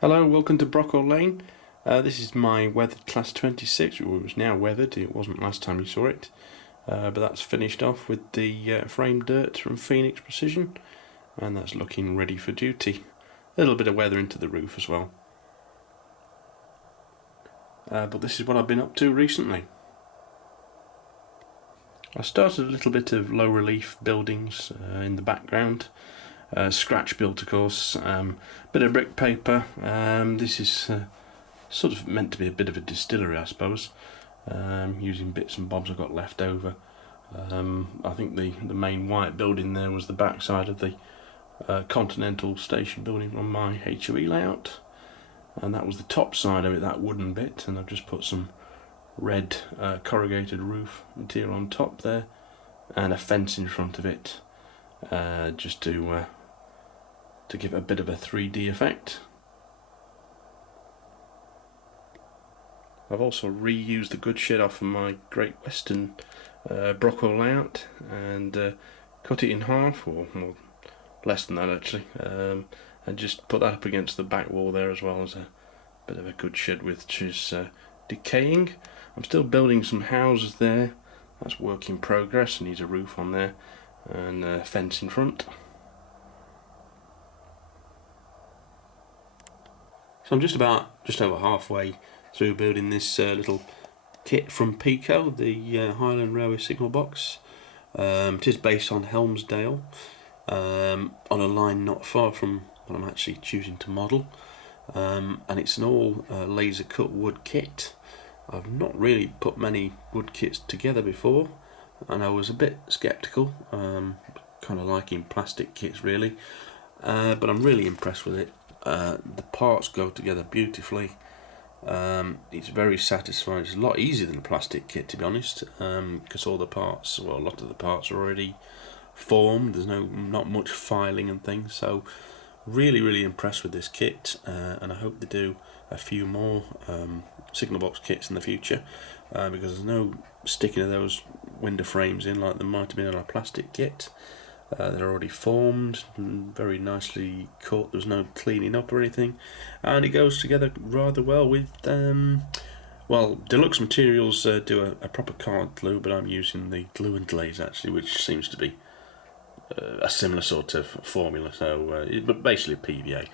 Hello, welcome to Brockwell Lane. This is my weathered Class 26, which was now weathered. It wasn't last time you saw it, but that's finished off with the frame dirt from Phoenix Precision, and that's looking ready for duty. A little bit of weather into the roof as well. But this is what I've been up to recently. I started a little bit of low relief buildings in the background. Scratch built, of course, bit of brick paper. This is sort of meant to be a bit of a distillery, I suppose, using bits and bobs I got left over. I think the main white building there was the back side of the Continental Station building on my HOE layout, and that was the top side of it, that wooden bit, and I've just put some red corrugated roof material on top there and a fence in front of it, just to give it a bit of a 3D effect. I've also reused the good shed off of my Great Western Brockwell layout and cut it in half, or less than that actually, and just put that up against the back wall there as well as a bit of a good shed which is decaying. I'm still building some houses there. That's work in progress. Needs a roof on there and a fence in front. So I'm just over halfway through building this little kit from Peco, the Highland Railway signal box. It is based on Helmsdale, on a line not far from what I'm actually choosing to model, and it's an all laser cut wood kit. I've not really put many wood kits together before, and I was a bit sceptical, kind of liking plastic kits really, but I'm really impressed with it. The parts go together beautifully. It's very satisfying. It's a lot easier than a plastic kit, to be honest, because all the parts, well, a lot of the parts are already formed. There's not much filing and things, so really impressed with this kit, and I hope they do a few more signal box kits in the future, because there's no sticking of those window frames in like there might have been on a plastic kit. They're already formed, very nicely cut. There's no cleaning up or anything, and it goes together rather well with well, Deluxe Materials do a proper card glue, but I'm using the glue and glaze actually, which seems to be a similar sort of formula. So but basically PVA.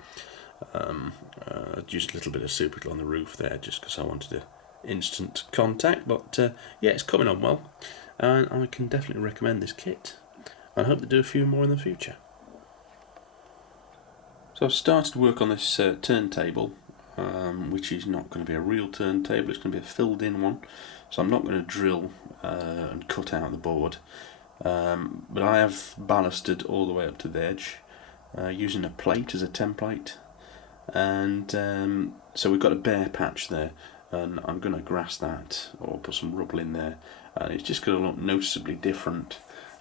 Just a little bit of super glue on the roof there, just because I wanted a instant contact. But yeah, it's coming on well, and I can definitely recommend this kit. I hope they do a few more in the future. So I've started work on this turntable, which is not going to be a real turntable, it's going to be a filled in one. So I'm not going to drill and cut out the board, but I have ballasted all the way up to the edge, using a plate as a template, and so we've got a bare patch there, and I'm going to grass that or put some rubble in there, and it's just going to look noticeably different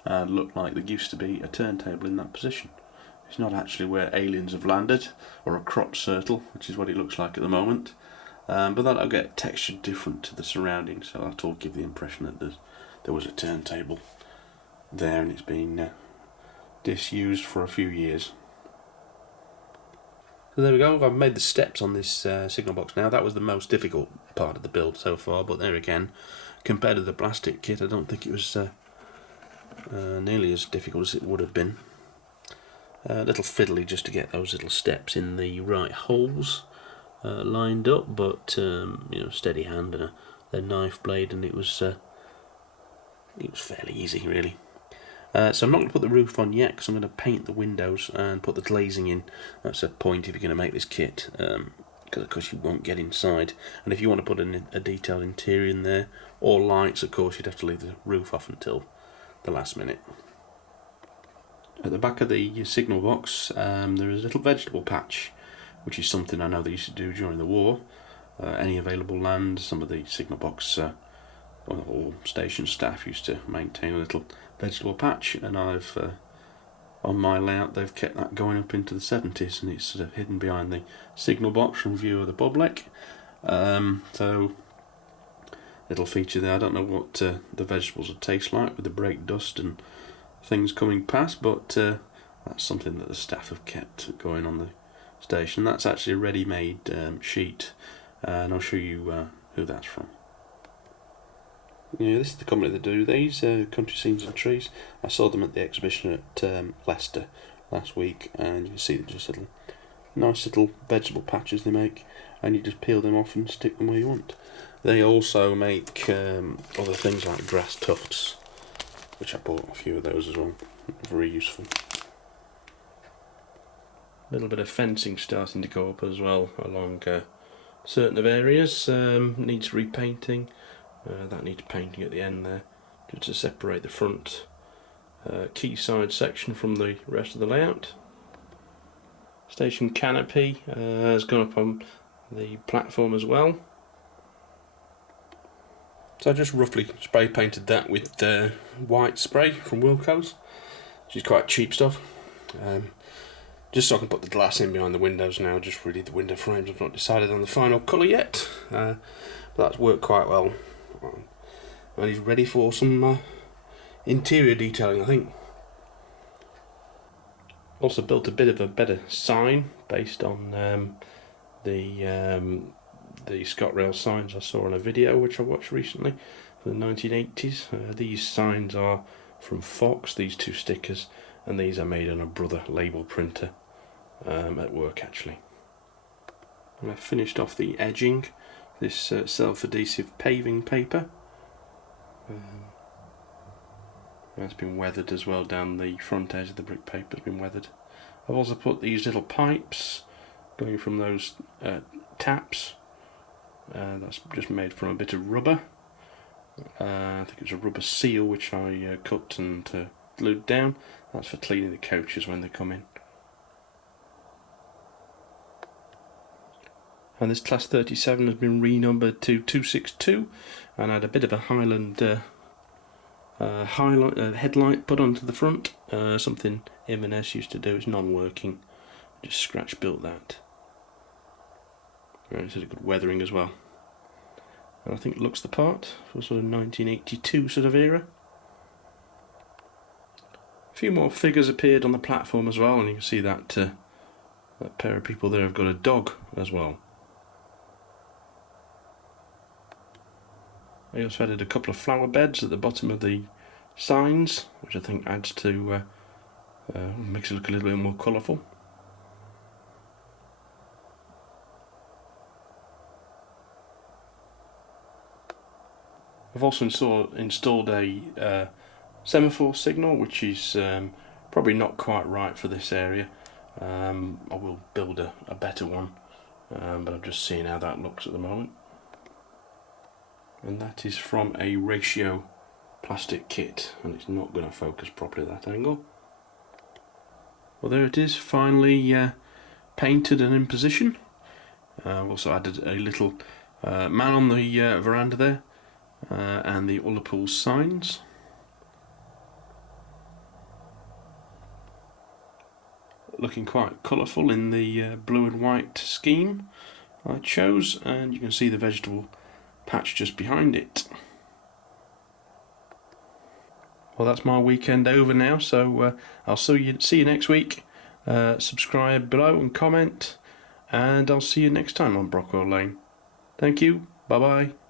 and look like there used to be a turntable in that position. It's not actually where aliens have landed, or a crop circle, which is what it looks like at the moment, but that'll get textured different to the surroundings, so that'll give the impression that there was a turntable there and it's been disused for a few years. So there we go, I've made the steps on this signal box now. That was the most difficult part of the build so far, but there again, compared to the plastic kit, I don't think it was nearly as difficult as it would have been. A little fiddly just to get those little steps in the right holes lined up, but you know, steady hand and a knife blade, and it was fairly easy really. So I'm not going to put the roof on yet, because I'm going to paint the windows and put the glazing in. That's a point if you're going to make this kit, because of course you won't get inside, and if you want to put a detailed interior in there or lights, of course you'd have to leave the roof off until the last minute. At the back of the signal box there is a little vegetable patch, which is something I know they used to do during the war. Any available land, some of the signal box or station staff used to maintain a little vegetable patch, and I've on my layout they've kept that going up into the 70s, and it's sort of hidden behind the signal box from view of the public. So little feature there. I don't know what the vegetables would taste like with the brake dust and things coming past, but that's something that the staff have kept going on the station. That's actually a ready-made sheet, and I'll show you who that's from. Yeah, this is the company that do these, Country Scenes and Trees. I saw them at the exhibition at Leicester last week, and you can see they're just nice little vegetable patches they make, and you just peel them off and stick them where you want. They also make other things like grass tufts, which I bought a few of those as well. Very useful. A little bit of fencing starting to go up as well along certain of areas. Needs repainting. That needs painting at the end there, just to separate the front quayside section from the rest of the layout. Station canopy has gone up on the platform as well. So I just roughly spray painted that with white spray from Wilco's, which is quite cheap stuff. Just so I can put the glass in behind the windows now, just really the window frames. I've not decided on the final colour yet, but that's worked quite well. And he's ready for some interior detailing, I think. Also built a bit of a better sign based on the ScotRail signs I saw in a video which I watched recently for the 1980s. These signs are from Fox, these two stickers, and these are made on a Brother label printer at work actually. And I've finished off the edging, this self-adhesive paving paper. That's been weathered as well. Down the front edge of the brick paper has been weathered. I've also put these little pipes going from those taps. That's just made from a bit of rubber. I think it's a rubber seal which I cut and glued down. That's for cleaning the coaches when they come in. And this Class 37 has been renumbered to 262, and I had a bit of a Highland headlight put onto the front, something M&S used to do. It's non-working, just scratch built that. It's had a good weathering as well, and I think it looks the part for sort of 1982 sort of era. A few more figures appeared on the platform as well, and you can see that that pair of people there have got a dog as well. I also added a couple of flower beds at the bottom of the signs, which I think adds to makes it look a little bit more colourful. I've also installed a semaphore signal, which is probably not quite right for this area. I will build a better one, but I'm just seeing how that looks at the moment. And that is from a ratio plastic kit, and it's not going to focus properly at that angle. Well, there it is, finally painted and in position. I've also added a little man on the veranda there, and the Ullapool signs. Looking quite colourful in the blue and white scheme I chose, and you can see the vegetable patch just behind it. Well, that's my weekend over now, so I'll see you next week. Subscribe below and comment, and I'll see you next time on Brockwell Lane. Thank you, bye bye.